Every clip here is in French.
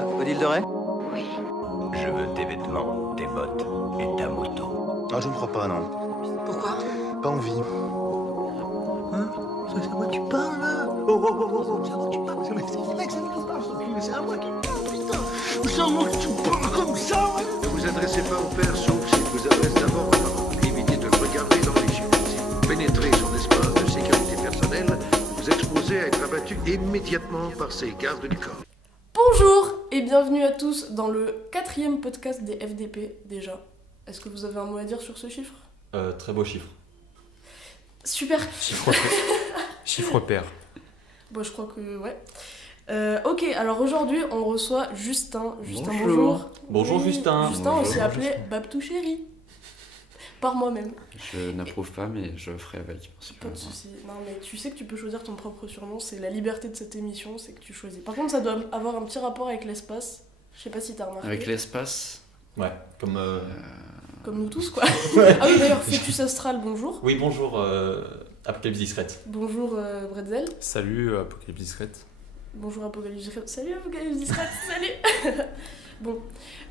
Odile de Ray? Oui. Je veux tes vêtements, tes bottes et ta moto. Ah, je ne crois pas, non. Pourquoi? Pas envie. Hein? C'est à moi que tu parles, là? Oh, c'est à moi que tu parles. C'est à moi qui parle, putain. C'est à moi que tu parles comme ça, ouais. Ne vous adressez pas au père, sauf s'il vous adresse d'abord aux parents. Évitez de le regarder dans les yeux. Si vous pénétrez son espace de sécurité personnelle, vous exposez à être abattu immédiatement par ses gardes du corps. Bonjour et bienvenue à tous dans le 4e podcast des FDP déjà. Est-ce que vous avez un mot à dire sur ce chiffre? Très beau chiffre. Super. Chiffre pair. Bon, je crois que ouais. Ok, alors aujourd'hui on reçoit Justin. Justin, Bonjour. bonjour. Bonjour, Oui, Justin. Justin Bonjour, aussi appelé Justin. Babtou Chéri. Par moi-même. Je n'approuve pas, mais je ferai avec. Parce que, Pas de soucis. Non mais tu sais que tu peux choisir ton propre surnom, c'est la liberté de cette émission, c'est que tu choisis. Par contre ça doit avoir un petit rapport avec l'espace. Je sais pas si t'as remarqué. Avec l'espace. Ouais, comme... Comme nous tous quoi. Ah oui d'ailleurs, Fœtus Astral, bonjour. Oui, bonjour, Apocalypse Discrète. Bonjour Bretzel. Salut Apocalypse Discrète. Bonjour Apocalypse Discrète. Salut Apocalypse Discrète, salut. Bon,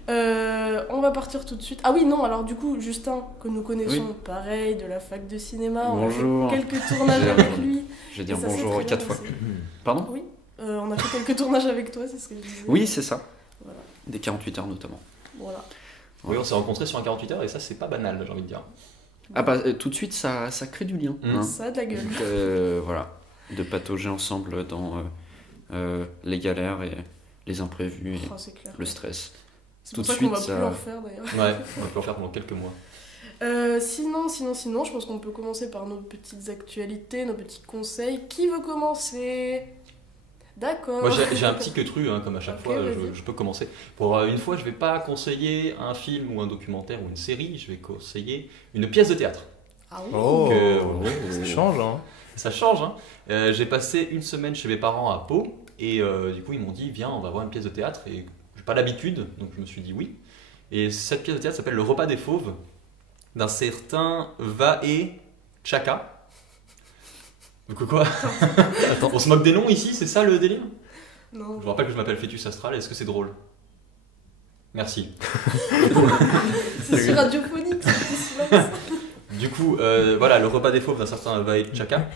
on va partir tout de suite. Ah oui, non, alors du coup, Justin, que nous connaissons, pareil, de la fac de cinéma. Bonjour. On a fait quelques tournages avec lui. Je vais dire Et ça s'est bonjour très bien 4 fois. passé. Pardon? Oui, on a fait quelques tournages avec toi, c'est ce que je disais. Oui, c'est ça. Voilà. Des 48 heures notamment. Voilà. Oui, on s'est rencontrés sur un 48 heures et ça, c'est pas banal, j'ai envie de dire. Ah bah tout de suite, ça crée du lien. Hein. Ça a de la gueule. Donc, voilà. De patauger ensemble dans les galères et les imprévus et Oh, c'est clair. le stress. C'est tout pour de ça qu'on va suite, plus ça- en faire d'ailleurs. Ouais, on peut en faire pendant quelques mois. Sinon, je pense qu'on peut commencer par nos petites actualités, nos petits conseils. Qui veut commencer? D'accord. Moi, j'ai un petit queutru, hein, comme à chaque Ok, fois, vas-y. je peux commencer. Pour une fois, je vais pas conseiller un film ou un documentaire ou une série, je vais conseiller une pièce de théâtre. Ah oui. Oh, ça ça change, hein. Ça change, hein. J'ai passé une semaine chez mes parents à Pau et du coup ils m'ont dit viens on va voir une pièce de théâtre et j'ai pas l'habitude donc je me suis dit oui. Et cette pièce de théâtre s'appelle Le Repas des Fauves d'un certain Vae Chaka. Donc quoi? On se moque des noms ici, c'est ça le délire? Non. Je vous rappelle que je m'appelle Fœtus Astral, est-ce que c'est drôle? Merci. C'est si radiophonique, ce petit silence. Du coup, voilà, Le Repas des Fauves d'un certain Vae Chaka.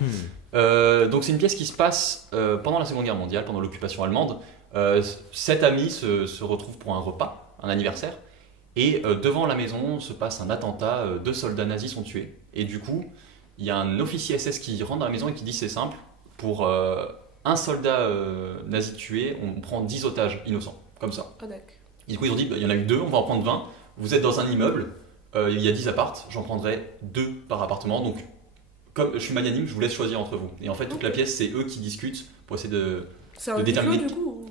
Donc c'est une pièce qui se passe pendant la Seconde Guerre mondiale, pendant l'occupation allemande. 7 amis se retrouvent pour un repas, un anniversaire, et devant la maison se passe un attentat, 2 soldats nazis sont tués. Et du coup, il y a un officier SS qui rentre dans la maison et qui dit c'est simple, pour un soldat nazi tué, on prend 10 otages innocents, comme ça. Ah d'accord. Et du coup ils ont dit, bah, il y en a eu 2, on va en prendre 20, vous êtes dans un immeuble, il y a 10 appartes, j'en prendrai 2 par appartement, donc comme je suis magnanime, je vous laisse choisir entre vous. Et en fait toute la pièce c'est eux qui discutent pour essayer de C'est un de huis clos déterminer. du coup ou...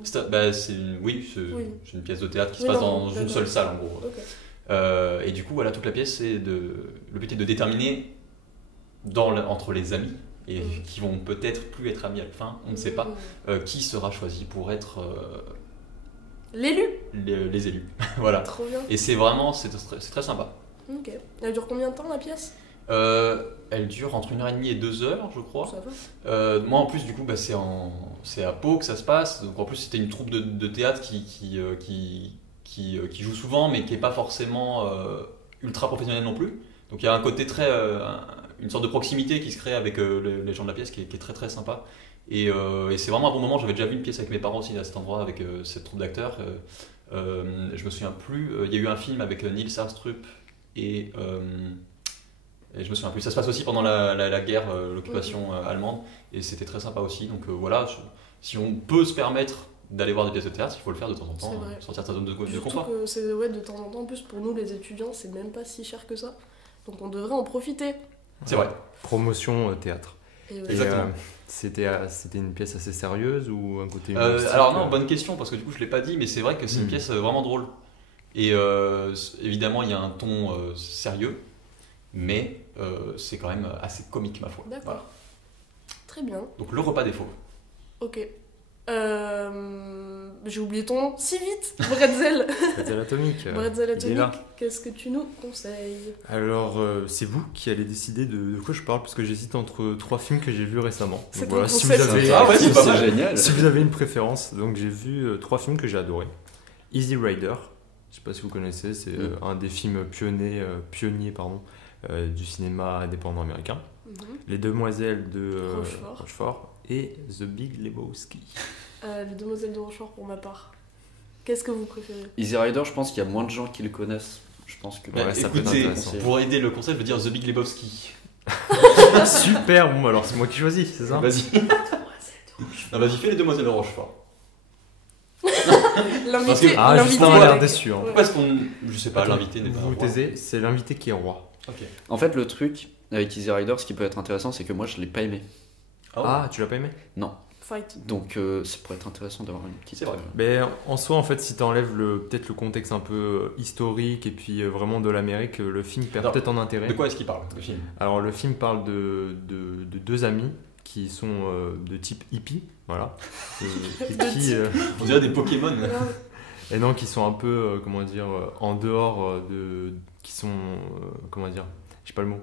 Oui, Oui. c'est une pièce de théâtre qui Oui, se passe non, dans une d'accord. seule salle en gros. Ok. Et du coup voilà, toute la pièce c'est le but est de déterminer entre les amis, et qui vont peut-être plus être amis à la fin, on ne sait pas, qui sera choisi pour être L'élu. les élus. Voilà. Trop bien. Et c'est vraiment, c'est très sympa. Ok. Elle dure combien de temps la pièce? Elle dure entre 1h30 et 2h, je crois. Ça va. Moi, en plus, du coup, bah, c'est à Pau que ça se passe. Donc, en plus, c'était une troupe de théâtre qui joue souvent, mais qui n'est pas forcément ultra professionnelle non plus. Donc, il y a un côté très. Une sorte de proximité qui se crée avec les gens de la pièce qui est très très sympa. Et c'est vraiment un bon moment. J'avais déjà vu une pièce avec mes parents aussi à cet endroit, avec cette troupe d'acteurs. Je me souviens plus. Il y a eu un film avec Niels Astrup et je me souviens plus. Ça se passe aussi pendant la guerre, l'occupation allemande, et c'était très sympa aussi. Donc voilà, si on peut se permettre d'aller voir des pièces de théâtre, il faut le faire de temps en temps, C'est vrai. sortir de sa zone de Surtout confort. que c'est de temps en temps, en plus pour nous les étudiants, c'est même pas si cher que ça. Donc on devrait en profiter. C'est vrai. Promotion théâtre. Et ouais. Et, Exactement. c'était une pièce assez sérieuse ou un côté Alors non, bonne question, parce que du coup je l'ai pas dit, mais c'est vrai que c'est une pièce vraiment drôle. Et évidemment il y a un ton sérieux, mais c'est quand même assez comique ma foi. D'accord. Voilà. Très bien. Donc Le Repas des Fauves. Ok. J'ai oublié ton nom si vite. Bretzel. Bretzel Atomique. Bretzel Il est là. Atomique. Qu'est-ce que tu nous conseilles? Alors, c'est vous qui allez décider de quoi je parle, parce que j'hésite entre 3 films que j'ai vus récemment. C'est Donc ton si concept. vous avez, Ah ouais, c'est pas C'est mal. génial. si vous avez une préférence, donc j'ai vu 3 films que j'ai adorés. Easy Rider. Je sais pas si vous connaissez, c'est un des films pionniers du cinéma indépendant américain. Les Demoiselles de Rochefort et The Big Lebowski. Les Demoiselles de Rochefort pour ma part. Qu'est-ce que vous préférez? Easy Rider, je pense qu'il y a moins de gens qui le connaissent. Je pense que Ouais, ça peut être écoutez, intéressant. pour aider le concept, je veux dire The Big Lebowski. Super, bon alors c'est moi qui choisis, c'est ça? Vas-y. Non, vas-y, fais les Demoiselles de Rochefort. L'invité, Ah, l'invité Justin a l'air avec- déçu. Hein. Pourquoi est-ce qu'on. Je sais pas, Attends, l'invité n'est pas. Vous vous roi. taisez, c'est l'invité qui est roi. Ok. En fait, le truc avec Easy Rider, ce qui peut être intéressant, c'est que moi, je l'ai pas aimé. Ah, tu l'as pas aimé? Fight. Donc, ça pourrait être intéressant d'avoir une petite. C'est vrai. Mais en soi, en fait, si t'enlèves peut-être le contexte un peu historique et puis vraiment de l'Amérique, le film perd Alors, peut-être en intérêt. De quoi est-ce qu'il parle, le film? Alors, le film parle de deux amis qui sont de type hippie, voilà. On dirait des Pokémon. Et non, qui sont un peu, en dehors qui sont, je sais pas le mot,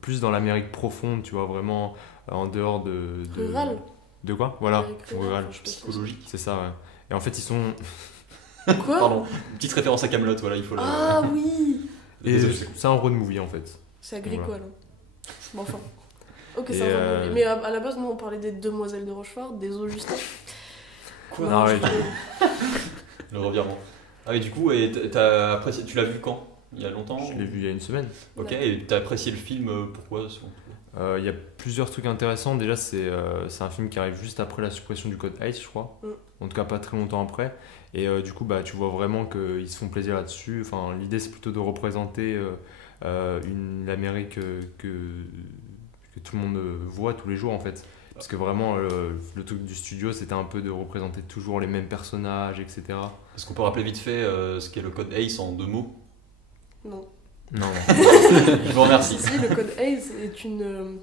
plus dans l'Amérique profonde, tu vois, vraiment en dehors de. Rural. De quoi? Voilà, Amérique rurale, rural. je sais pas. Psychologique. C'est ça, ouais. Et en fait, ils sont. Quoi? Pardon. Une petite référence à Camelot, voilà, il faut le. Ah oui. Et Désolé, c'est c'est un road movie en fait. C'est agricole. Voilà. Hein. Bon, enfin. Ok, Et c'est un peu bon. Mais à la base, nous, on parlait des Demoiselles de Rochefort, des eaux Justin. Quoi? Non, ouais, Le revirement. Ah, et du coup, t'as apprécié, tu l'as vu quand? Il y a longtemps? Je l'ai vu il y a une semaine. Ok, et t'as apprécié le film, pourquoi selon toi? Il y a plusieurs trucs intéressants. Déjà, c'est un film qui arrive juste après la suppression du code ACE, je crois. En tout cas, pas très longtemps après. Et du coup, bah, tu vois vraiment qu'ils se font plaisir là-dessus. Enfin, l'idée, c'est plutôt de représenter l'Amérique que tout le monde voit tous les jours, en fait. Parce que vraiment, le truc du studio, c'était un peu de représenter toujours les mêmes personnages, etc. Est-ce qu'on peut rappeler vite fait ce qu'est le code ACE en 2 mots? Non. Non. Je vous remercie. Si, le code ACE est une.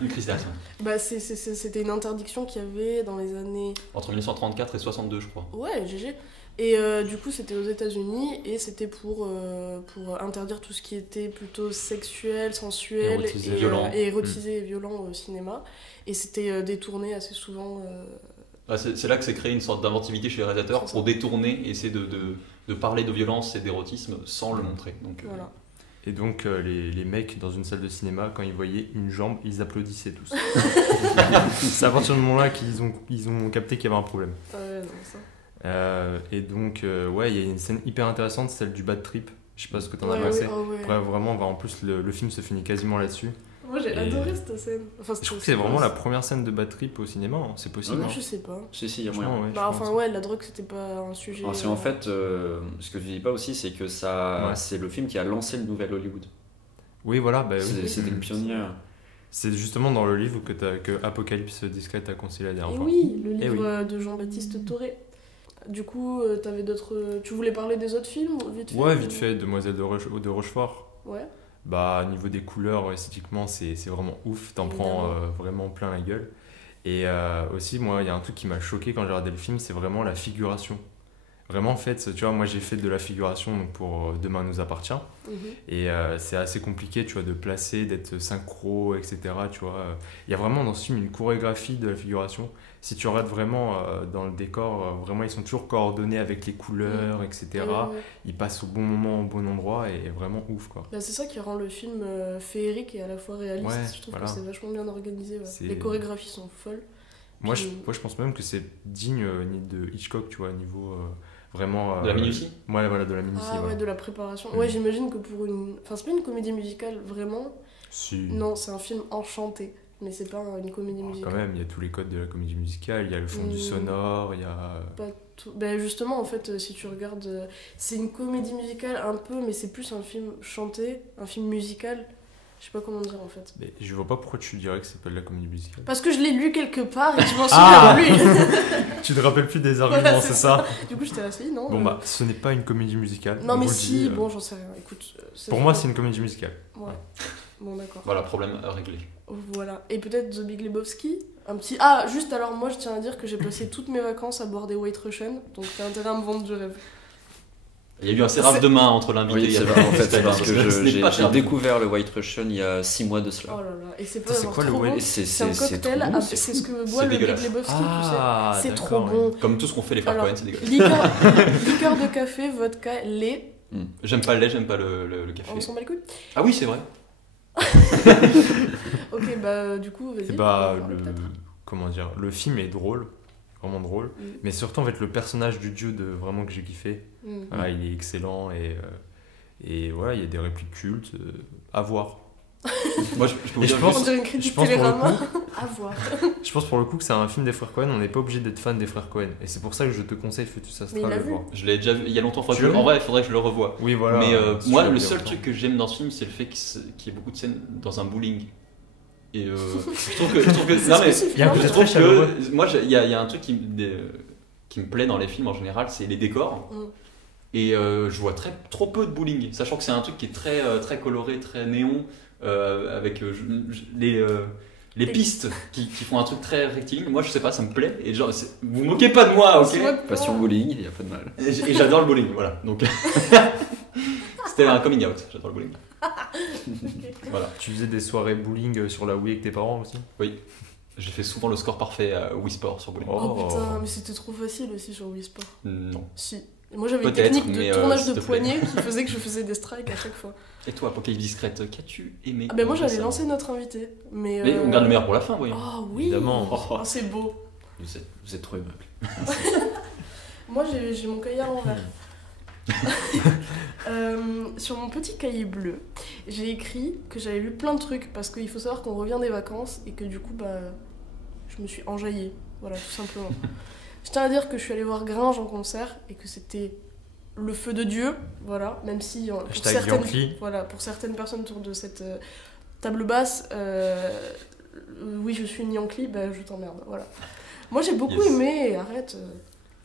Une crise d'action. Bah, c'était une interdiction qu'il y avait dans les années. Entre 1934 et 62, je crois. Ouais, GG. Et du coup, c'était aux États-Unis et c'était pour interdire tout ce qui était plutôt sexuel, sensuel Érotisé, violent. et érotisé et violent au cinéma. Et c'était détourné assez souvent. Ah, c'est là que s'est créé une sorte d'inventivité chez les réalisateurs C'est ça. pour détourner et essayer de parler de violence et d'érotisme sans le montrer. Donc, Voilà. Et donc, les mecs dans une salle de cinéma, quand ils voyaient une jambe, ils applaudissaient tous. C'est à partir du moment-là qu'ils ont capté qu'il y avait un problème. Ouais, non, ça. Et donc, ouais, il y a une scène hyper intéressante, celle du bad trip. Je sais pas ce que t'en as Ouais, pensé. ouais, oh, ouais. Après, vraiment, en plus, le film se finit quasiment là-dessus. Moi, j'ai Et- adoré cette scène. Enfin, Je trouve que c'est vraiment la première scène de bad trip au cinéma, hein. C'est possible. Moi, hein. je sais pas. Si, il y a moyen. Franchement, ouais, Bah, je enfin, pense. ouais, la drogue, c'était pas un sujet. Parce qu'en fait, ce que tu dis pas aussi, c'est que ça, Ouais. c'est le film qui a lancé le nouvel Hollywood. Oui, voilà, bah oui. C'était une pionnière. C'est justement dans le livre que Apocalypse Discret t'a conseillé la dernière Et fois. oui, le Eh livre de Jean-Baptiste Toré. Du coup, t'avais d'autres. Tu voulais parler des autres films vite fait, Ouais, ou- vite fait, Demoiselle de Rochefort. Ouais. Bah, au niveau des couleurs, esthétiquement, c'est vraiment ouf. T'en prends vraiment plein la gueule. Et aussi, moi, il y a un truc qui m'a choqué quand j'ai regardé le film, c'est vraiment la figuration. Vraiment, en fait, tu vois, moi j'ai fait de la figuration donc pour Demain nous appartient. Mhm. Et c'est assez compliqué, tu vois, de placer, d'être synchro, etc. Tu vois, il y a vraiment dans ce film une chorégraphie de la figuration. Si tu regardes vraiment dans le décor, vraiment ils sont toujours coordonnés avec les couleurs, etc. Ouais, ouais. Ils passent au bon moment, au bon endroit et vraiment ouf, quoi. Bah, c'est ça qui rend le film féerique et à la fois réaliste. Ouais, Je trouve voilà. que c'est vachement bien organisé. Ouais. C'est- Les chorégraphies sont folles. Moi, Puis- je pense même que c'est digne de Hitchcock, tu vois, niveau vraiment. De la minutie? Ouais, voilà, de la minutie. Ah ouais, ouais. de la préparation. Mm. Ouais, j'imagine que pour une. Enfin, c'est pas une comédie musicale, vraiment. Si. Non, c'est un film enchanté. Mais c'est pas une comédie Oh, musicale. quand même, il y a tous les codes de la comédie musicale, il y a le fond du Mm. sonore, il y a. Pas tout. Ben justement, en fait, si tu regardes, c'est une comédie musicale un peu, mais c'est plus un film chanté, un film musical. Je sais pas comment dire en fait. Mais je vois pas pourquoi tu dirais que c'est pas de la comédie musicale. Parce que je l'ai lu quelque part et je m'en Ah souviens plus. Tu te rappelles plus des arguments, Voilà, c'est c'est ça? Du coup, j'étais assez, non Bon, bah, ce n'est pas une comédie musicale. Non, on mais vous le si, dit, bon, j'en sais rien. Écoute. Pour moi, c'est une comédie musicale. Ouais. Bon, d'accord. Voilà, problème réglé. Voilà. Et peut-être The Big Lebowski. Un petit. Ah, juste alors, moi, je tiens à dire que j'ai passé toutes mes vacances à boire des White Russian. Donc, t'as intérêt à me vendre du rêve. Il y a eu un serrage de main entre l'invité Oui, et c'est la vrai, en fait, c'est Estelle, parce parce que ce n'est pas j'ai cher du tout. découvert le White Russian il y a 6 mois de cela. Oh là là, et c'est pas Putain, c'est vraiment quoi le trop White- bon. C'est C'est un cocktail, trop bon, c'est c'est ce que boit C'est le Big dégueulasse. Lebowski, Ah, tu sais. C'est trop d'accord, bon. Comme tout ce qu'on fait les frères Alors, Cohen, c'est dégueulasse. Liqueur de café, vodka, lait. J'aime pas le lait, j'aime pas le café. On s'en bat les couilles. Ah oui, c'est vrai. Ok, bah du coup, vas-y. Et bah, on en parle peut-être. comment dire, le film est drôle, vraiment drôle, mais surtout en fait le personnage du dieu vraiment que j'ai kiffé, Mm. voilà, il est excellent et voilà, il y a des répliques cultes à voir. Moi, je peux vous Et dire je pense- On juste- dirait une critique je pense pour le Télérama. À voir. Je pense pour le coup que c'est un film des frères Cohen, on n'est pas obligé d'être fan des frères Cohen, et c'est pour ça que je te conseille Foetus Mais Astra il de l'a le vu. voir. Je l'ai déjà vu il y a longtemps. Tu l'as vu En vrai, il faudrait que je le revoie. Oui, voilà. Mais si moi, tu l'as le vu seul longtemps. truc que j'aime dans ce film, c'est le fait qu'il y ait beaucoup de scènes dans un bowling. Et je trouve que C'est non, mais spécifique, il y a un hein. côté je trouve très chaleureux. que moi, il y a un truc qui me plaît dans les films en général, c'est les décors. Mm. Et je vois trop peu de bowling, sachant que c'est un truc qui est très coloré, très néon, avec les pistes qui font un truc très rectiligne. Moi, je sais pas, ça me plaît. Et genre, vous moquez pas de moi, ok? C'est vrai que- Passion bowling, il n'y a pas de mal. Et j'adore le bowling, voilà. Donc, c'était un coming out. J'adore le bowling. Voilà. Tu faisais des soirées bowling sur la Wii avec tes parents aussi? Oui. J'ai fait souvent le score parfait à Wii Sport sur bowling. Oh putain, mais c'était trop facile aussi sur Wii Sport. Non. Si. Et moi j'avais une Peut-être, technique de mais, tournage s'il de te plaît. poignet qui faisait que je faisais des strikes à chaque fois. Et toi, Apocalypse Discrète, qu'as-tu aimé? Ah ben moi j'allais récemment lancer notre invité. Mais on garde le meilleur pour la fin, voyons. Oh oui. Évidemment. Oh, c'est beau. Vous êtes trop aimable. Moi j'ai mon cahier à l'envers. Sur mon petit cahier bleu, j'ai écrit que j'avais lu plein de trucs parce qu'il faut savoir qu'on revient des vacances et que du coup bah je me suis enjaillée, voilà tout simplement. Je tiens à dire que je suis allée voir Gringe en concert et que c'était le feu de Dieu, voilà, même si pour Hashtag Yankee. voilà, pour certaines personnes autour de cette table basse, oui je suis une Yankee, bah je t'emmerde, voilà. Moi j'ai beaucoup Yes. aimé, arrête.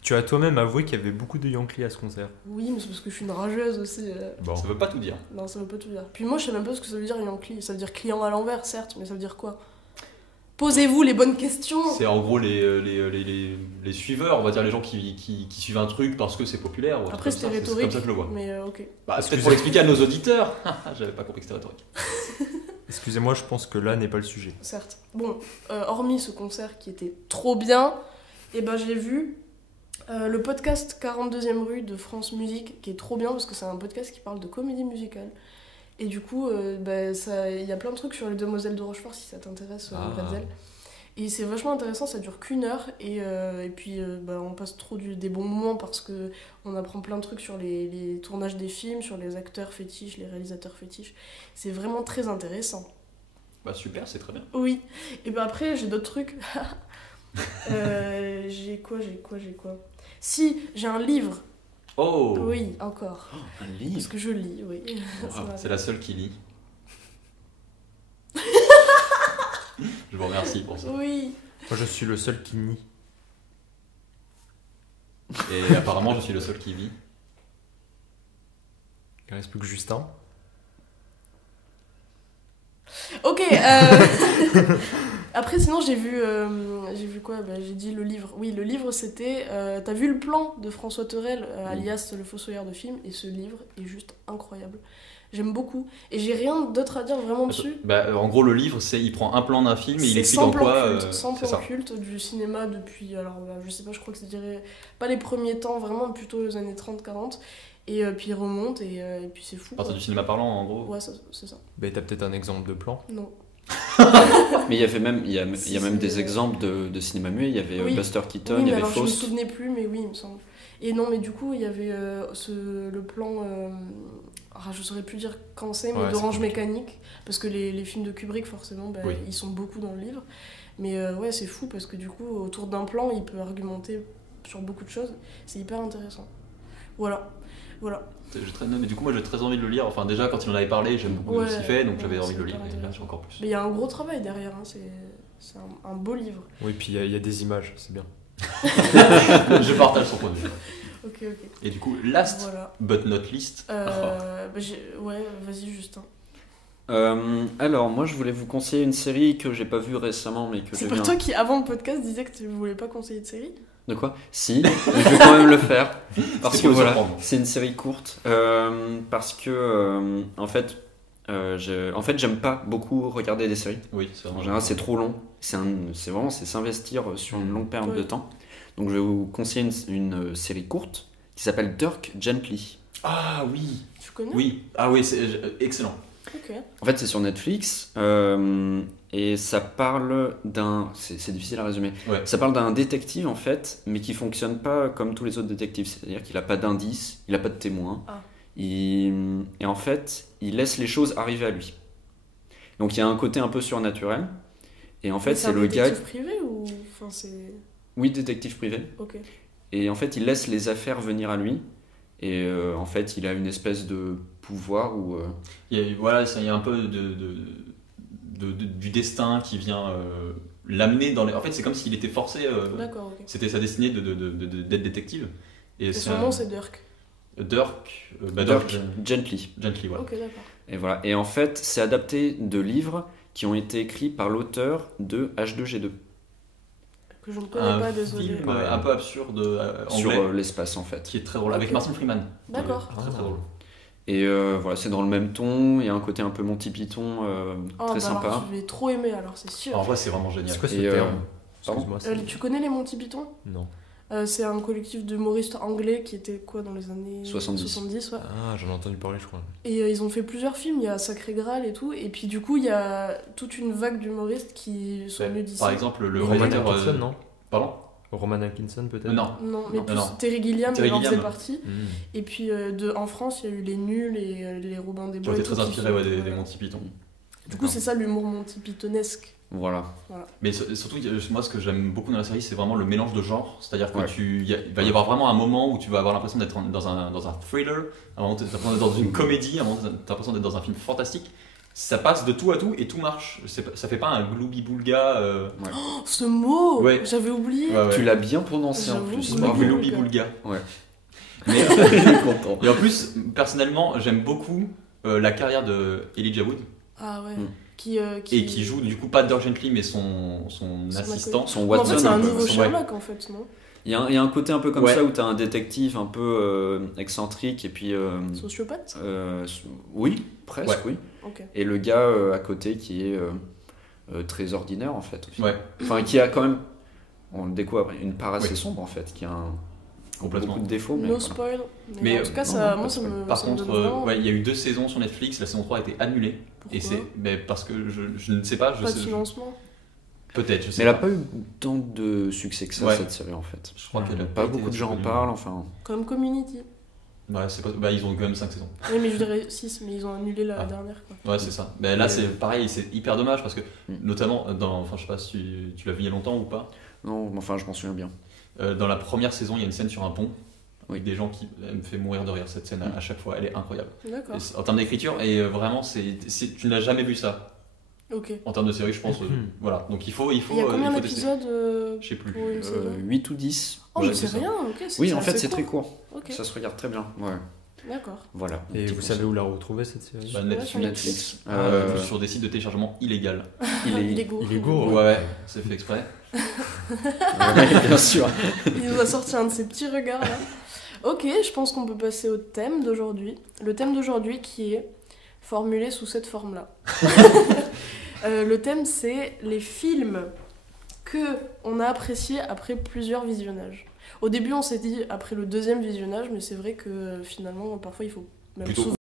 Tu as toi-même avoué qu'il y avait beaucoup de Yankees à ce concert. Oui, mais c'est parce que je suis une rageuse aussi. Bon. Ça veut pas tout dire. Non, ça veut pas tout dire. Puis moi, je sais même pas ce que ça veut dire Yankee. Ça veut dire client à l'envers, certes, mais ça veut dire quoi? Posez-vous les bonnes questions. C'est en gros les suiveurs, on va dire les gens qui suivent un truc parce que c'est populaire. Ou un truc Après, comme c'était ça. C'est rhétorique. comme ça que je le vois. Mais ok. Bah, peut-être pour l'expliquer à nos auditeurs. J'avais pas compris que c'était rhétorique. Excusez-moi, je pense que là n'est pas le sujet. Certes. Bon, hormis ce concert qui était trop bien, et ben j'ai vu le podcast 42e rue de France Musique qui est trop bien parce que c'est un podcast qui parle de comédie musicale. Et du coup, il y a plein de trucs sur les Demoiselles de Rochefort si ça t'intéresse, Bretzel. Et c'est vachement intéressant, ça dure qu'1 heure et puis on passe trop des bons moments parce que on apprend plein de trucs sur les tournages des films, sur les acteurs fétiches, les réalisateurs fétiches. C'est vraiment très intéressant. Bah super, c'est très bien. Oui. Et ben après, j'ai d'autres trucs. J'ai quoi Si, j'ai un livre. Oh Oui, encore. Un Parce livre. que je lis, oui. Ça va. C'est la seule qui lit. Je vous remercie pour ça. Oui. Moi, je suis le seul qui nie. Et apparemment, je suis le seul qui vit. Il reste plus que Justin. Ok. Après, sinon, j'ai vu quoi? J'ai dit le livre. Oui, le livre, c'était... T'as vu le plan de François Thorel, alias le Fossoyeur de film, et ce livre est juste incroyable. J'aime beaucoup. Et j'ai rien d'autre à dire vraiment dessus. Bah, en gros, le livre, il prend un plan d'un film et il C'est explique 100 en plans quoi. cultes, 100 c'est plans ça. cultes du cinéma depuis, alors je sais pas, je crois que c'est dirais pas les premiers temps, vraiment plutôt les années 30-40. Et puis il remonte et puis c'est fou. À partir quoi. du cinéma parlant, en gros. Ouais, c'est ça. Bah, t'as peut-être un exemple de plan. Non. Mais il y a même des exemples de cinéma muet. Il y avait Oui. Buster Keaton, Oui, il y mais avait alors je me Faust. souvenais plus, mais oui, il me semble. Et non, mais du coup, il y avait le plan. Je saurais plus dire quand c'est, mais Ouais, d'Orange c'est compliqué. Mécanique. Parce que les films de Kubrick, forcément, Oui. ils sont beaucoup dans le livre. Mais ouais, c'est fou parce que du coup, autour d'un plan, il peut argumenter sur beaucoup de choses. C'est hyper intéressant. Voilà. Non, mais du coup, moi j'ai très envie de le lire. Enfin, déjà, quand il en avait parlé, j'aime beaucoup Ouais, ce qu'il fait, donc ouais, j'avais envie c'est de le lire. hyper Et là, intéressant. j'ai encore plus. Mais il y a un gros travail derrière, hein. C'est un beau livre. Oui, puis il y a des images, c'est bien. Je partage son point de vue. Ok. Et du coup, last Voilà. but not least. Ouais, vas-y, Justin. Alors, moi, je voulais vous conseiller une série que j'ai pas vue récemment, mais que C'est j'ai pas bien. toi qui, avant le podcast, disais que tu voulais pas conseiller de série? De quoi? Si, mais je vais quand même le faire. Parce C'était que pour le voilà, surprendre. c'est une série courte. Parce que, en fait, j'aime pas beaucoup regarder des séries. Oui, c'est En vraiment. général, c'est trop long. C'est vraiment s'investir sur une longue période de Ouais. temps. Donc, je vais vous conseiller une série courte qui s'appelle Dirk Gently. Ah oui, Tu connais? oui. Ah oui, c'est excellent. Ok. En fait, c'est sur Netflix et ça parle d'un. C'est difficile à résumer. Ouais. Ça parle d'un détective en fait, mais qui fonctionne pas comme tous les autres détectives. C'est-à-dire qu'il a pas d'indices, il a pas de témoins. Ah. Et en fait, il laisse les choses arriver à lui. Donc il y a un côté un peu surnaturel. Et en fait, c'est le gars. détective privé ou. Enfin, c'est. Oui, détective privé. Ok. Et en fait, il laisse les affaires venir à lui. Et en fait, il a une espèce de pouvoir où. Voilà, il y a un peu du destin qui vient l'amener dans les. En fait, c'est comme s'il était forcé. D'accord, ok. C'était sa destinée d'être détective. Et son nom, c'est Dirk. Dirk. Dirk Gently. Gently, voilà. Ok, d'accord. Et voilà. Et en fait, c'est adapté de livres qui ont été écrits par l'auteur de H2G2 Que je ne connais pas, désolé. Film un peu absurde sur anglais l'espace en fait. qui est très drôle avec Ok. Martin Freeman. D'accord. Très, très drôle. Et voilà, c'est dans le même ton. Il y a un côté un peu Monty Python Oh, très bah sympa. alors, je vais trop aimer, alors, c'est sûr. En vrai, c'est vraiment génial. C'est quoi ce Et, terme? pardon Excuse-moi. c'est- Tu connais les Monty Python? Non. C'est un collectif d'humoristes anglais qui était quoi dans les années 70. ouais. Ah, j'en ai entendu parler, je crois. Et ils ont fait plusieurs films, il y a Sacré Graal et tout, et puis du coup il y a toute une vague d'humoristes qui sont venus d'ici. Par exemple, le Roman Roman réalisateur. Atkinson, non Pardon Roman Atkinson, peut-être Non. Non, mais Non, plus non. Terry Gilliam, Terry il en faisait Gilliam. partie. Hmm. Et puis en France, il y a eu les Nuls et les Robin des Qui Bois. ont et été tout, très qui inspirés sont- ouais, des Monty Python. Du coup, c'est ça l'humour Monty Pythonesque. Voilà. Mais surtout, moi, ce que j'aime beaucoup dans la série, c'est vraiment le mélange de genres. C'est-à-dire que Ouais. il va y avoir vraiment un moment où tu vas avoir l'impression d'être dans un thriller, un moment, tu as l'impression d'être dans une comédie, un moment, tu as l'impression d'être dans un film fantastique. Ça passe de tout à tout et tout marche. Ça fait pas un gloubi-boulga. Oh, ce mot Ouais. J'avais oublié. Ouais, ouais. Tu l'as bien prononcé en J'avoue, plus. oui. Bravo. Gloubi-boulga. Ouais. Mais, Je suis content. et en plus, personnellement, j'aime beaucoup la carrière de Elijah Wood. Ah ouais. Mm. Et qui joue du coup pas Dirk Gently mais son assistant. Son En fait, Watson c'est un peu. nouveau Ouais. Sherlock en fait, non? Il y a un côté un peu comme Ouais. ça où t'as un détective un peu excentrique et puis. Sociopathe? Oui, presque, Ouais. oui. Ok. Et le gars à côté qui est très ordinaire en fait. Au final. Ouais, Enfin, qui a quand même, on le découvre après, une part assez Oui. sombre en fait, qui a complètement. beaucoup de défauts. Mais No voilà. spoil. Mais, en tout cas, non, ça, pas moi, de ça spoil. me. Par ça me contre, donne vraiment ouais, il y a eu 2 saisons sur Netflix, la saison 3 a été annulée. Pourquoi Et c'est parce que je ne sais pas, Pas de financement. peut-être, je Mais sais elle a pas. pas eu tant de succès que ça, Ouais. cette série en fait. Je crois qu'elle a Pas été beaucoup de gens en disponible. parlent, enfin. Comme Community. Ouais, c'est pas... bah, ils ont quand même 5 saisons. Oui, mais je dirais 6, mais ils ont annulé la Ah. dernière. Quoi. Ouais, c'est ça. Mais là, Mais- c'est pareil, c'est hyper dommage parce que, Mm. notamment, enfin, je sais pas si tu l'as vu il y a longtemps ou pas, Non, mais enfin, je m'en souviens bien. dans la première saison, il y a une scène sur un pont. Oui. Avec des gens qui elle me fait mourir de rire cette scène à chaque fois, elle est incroyable. D'accord. En termes d'écriture, et vraiment, tu n'as jamais vu ça. Ok. En termes de série, je pense. Voilà. Donc il faut. Il y a combien il faut tester. d'épisodes Je sais plus. pour une saison 8 ou 10. Oh, ouais, mais c'est c'est ça. rien, ok. Oui, en fait, assez c'est très court. court. Ok, Ça se regarde très bien. Ouais. d'accord. Voilà. Et Petit vous savez conseil. où la retrouver, cette série? Bah, Ouais, Netflix. sur Netflix. Sur des sites de téléchargement illégal. Il est. go. Illégaux. Ouais, ouais, c'est fait exprès. Ouais, bien sûr. Il nous a sorti un de ses petits regards là. Ok, je pense qu'on peut passer au thème d'aujourd'hui. Le thème d'aujourd'hui qui est formulé sous cette forme-là. Le thème c'est les films que on a appréciés après plusieurs visionnages. Au début on s'est dit après le deuxième visionnage, mais c'est vrai que finalement parfois il faut même Plutôt souvent